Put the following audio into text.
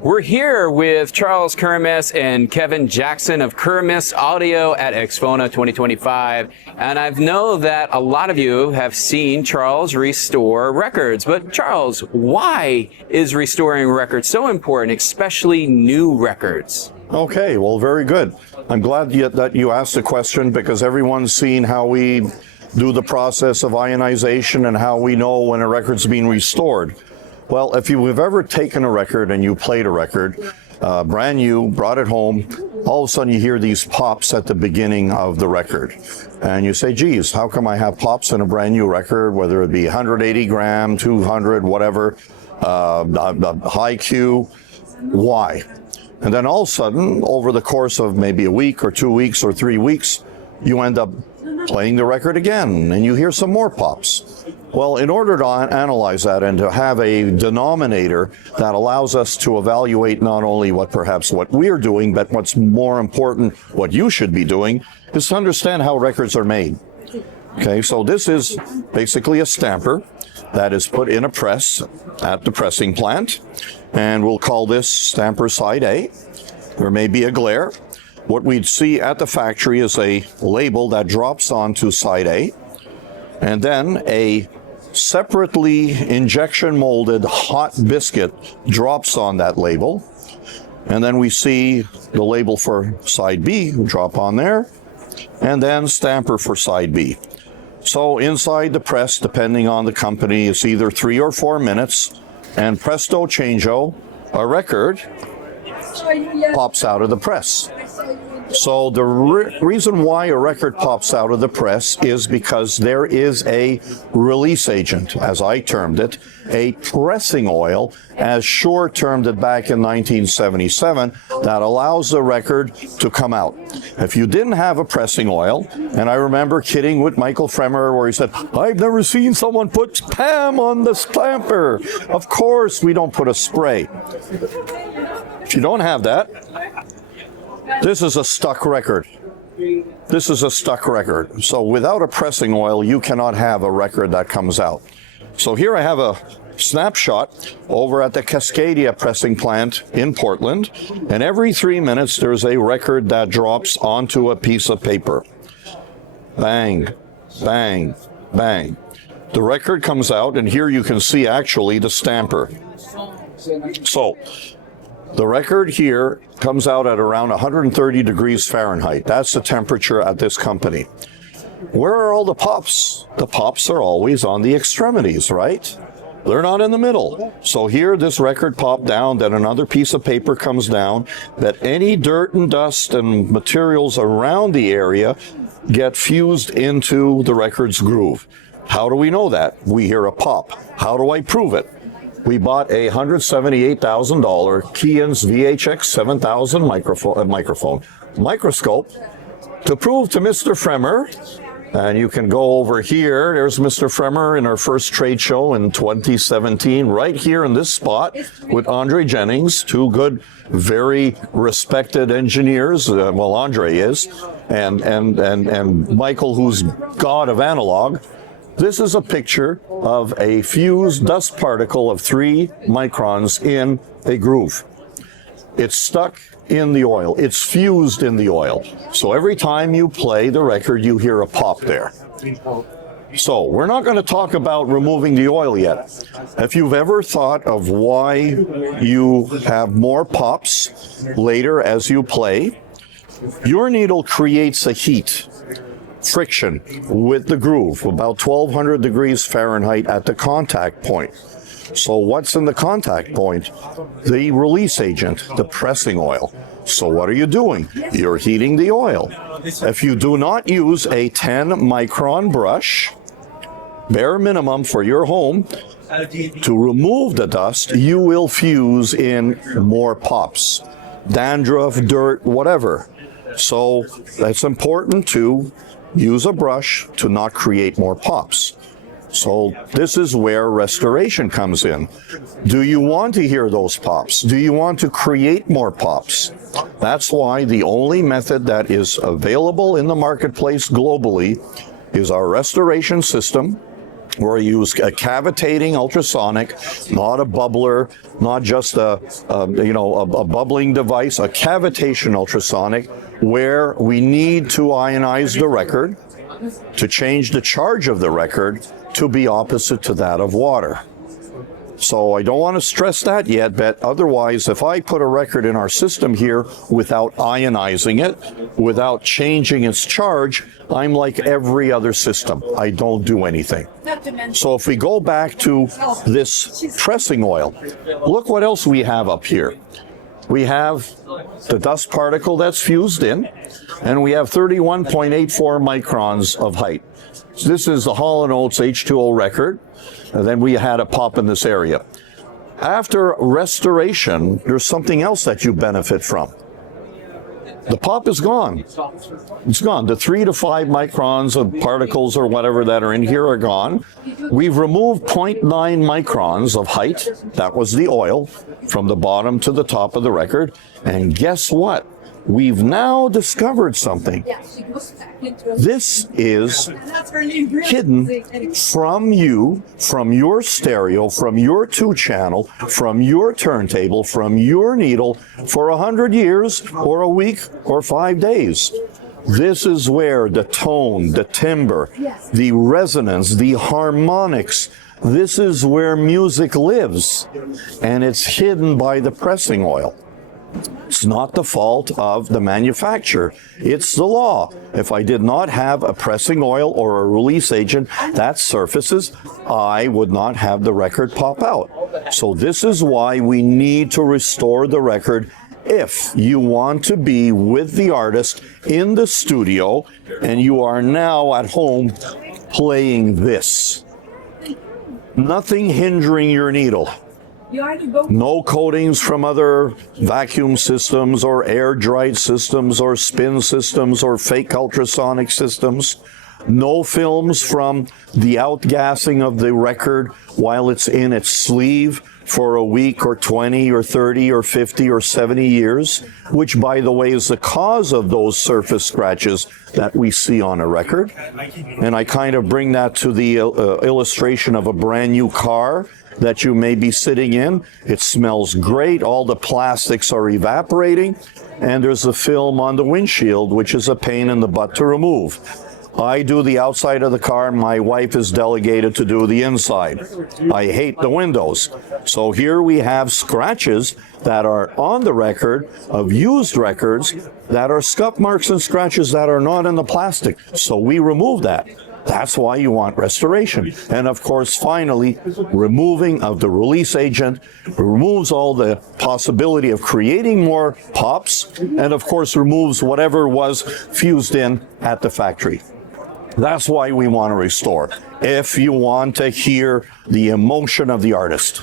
We're here with Charles Kirmuss and Kevin Jackson of Kirmuss Audio at Exfona 2025. And I know that a lot of you have seen Charles restore records. But Charles, why is restoring records so important, especially new records? Okay, well, very good. I'm glad that you asked the question, because everyone's seen how we do the process of ionization and how we know when a record's being restored. Well, if you've ever taken a record and you played a record, brand new, brought it home, all of a sudden you hear these pops at the beginning of the record. And you say, geez, how come I have pops in a brand new record, whether it be 180 gram, 200, whatever, high Q, why? And then all of a sudden, over the course of maybe a week or 2 weeks or 3 weeks, you end up playing the record again and you hear some more pops. Well, in order to analyze that and to have a denominator that allows us to evaluate not only what we're doing, but what's more important, what you should be doing, is to understand how records are made. Okay, so this is basically a stamper that is put in a press at the pressing plant, and we'll call this stamper side A. There may be a glare. What we'd see at the factory is a label that drops onto side A, and then a separately injection molded hot biscuit drops on that label. And then we see the label for side B drop on there, and then stamper for side B. So inside the press, depending on the company, it's either 3 or 4 minutes, and presto changeo, a record pops out of the press. So the reason why a record pops out of the press is because there is a release agent, as I termed it, a pressing oil, as Shore termed it back in 1977, that allows the record to come out. If you didn't have a pressing oil, and I remember kidding with Michael Fremer where he said, I've never seen someone put PAM on the stamper. Of course we don't put a spray. If you don't have that, this is a stuck record. This is a stuck record. So without a pressing oil, you cannot have a record that comes out. So here I have a snapshot over at the Cascadia pressing plant in Portland, and every 3 minutes there's a record that drops onto a piece of paper. Bang, bang, bang. The record comes out, and here you can see actually the stamper. So the record here comes out at around 130 degrees Fahrenheit. That's the temperature at this company. Where are all the pops? The pops are always on the extremities, right? They're not in the middle. So here this record popped down, then another piece of paper comes down, that any dirt and dust and materials around the area get fused into the record's groove. How do we know that? We hear a pop. How do I prove it? We bought a $178,000 Keyence VHX 7000 microscope to prove to Mr. Fremer, and you can go over here. There's Mr. Fremer in our first trade show in 2017, right here in this spot with Andre Jennings, two good, very respected engineers. Well, Andre is, and Michael, who's god of analog. This is a picture of a fused dust particle of 3 microns in a groove. It's stuck in the oil. It's fused in the oil. So every time you play the record, you hear a pop there. So we're not going to talk about removing the oil yet. If you've ever thought of why you have more pops later as you play, your needle creates a heat, friction with the groove, about 1200 degrees Fahrenheit at the contact point. So what's in the contact point? The release agent, the pressing oil. So what are you doing? You're heating the oil. If you do not use a 10 micron brush, bare minimum for your home, to remove the dust, you will fuse in more pops, dandruff, dirt, whatever. So it's important to use a brush to not create more pops. So this is where restoration comes in. Do you want to hear those pops? Do you want to create more pops? That's why the only method that is available in the marketplace globally is our restoration system, where I use a cavitating ultrasonic, not a bubbler, not just a bubbling device, a cavitation ultrasonic, where we need to ionize the record to change the charge of the record to be opposite to that of water. So I don't want to stress that yet, but otherwise, if I put a record in our system here without ionizing it, without changing its charge, I'm like every other system. I don't do anything. So if we go back to this pressing oil, look what else we have up here. We have the dust particle that's fused in, and we have 31.84 microns of height. So this is the Hall & Oates H2O record. And then we had a pop in this area. After restoration, there's something else that you benefit from. The pop is gone. It's gone. The 3 to 5 microns of particles or whatever that are in here are gone. We've removed 0.9 microns of height. That was the oil from the bottom to the top of the record. And guess what? We've now discovered something. This is hidden from you, from your stereo, from your 2-channel, from your turntable, from your needle for 100 years or a week or 5 days. This is where the tone, the timbre, the resonance, the harmonics, this is where music lives, and it's hidden by the pressing oil. It's not the fault of the manufacturer. It's the law. If I did not have a pressing oil or a release agent that surfaces, I would not have the record pop out. So this is why we need to restore the record if you want to be with the artist in the studio and you are now at home playing this. Nothing hindering your needle. No coatings from other vacuum systems or air-dried systems or spin systems or fake ultrasonic systems. No films from the outgassing of the record while it's in its sleeve for a week or 20 or 30 or 50 or 70 years, which, by the way, is the cause of those surface scratches that we see on a record. And I kind of bring that to the illustration of a brand new car that you may be sitting in. It smells great. All the plastics are evaporating, and there's a film on the windshield, which is a pain in the butt to remove. I do the outside of the car. My wife is delegated to do the inside. I hate the windows. So here we have scratches that are on the record of used records that are scuff marks and scratches that are not in the plastic. So we remove that. That's why you want restoration. And of course, finally, removing of the release agent removes all the possibility of creating more pops, and of course removes whatever was fused in at the factory. That's why we want to restore, if you want to hear the emotion of the artist.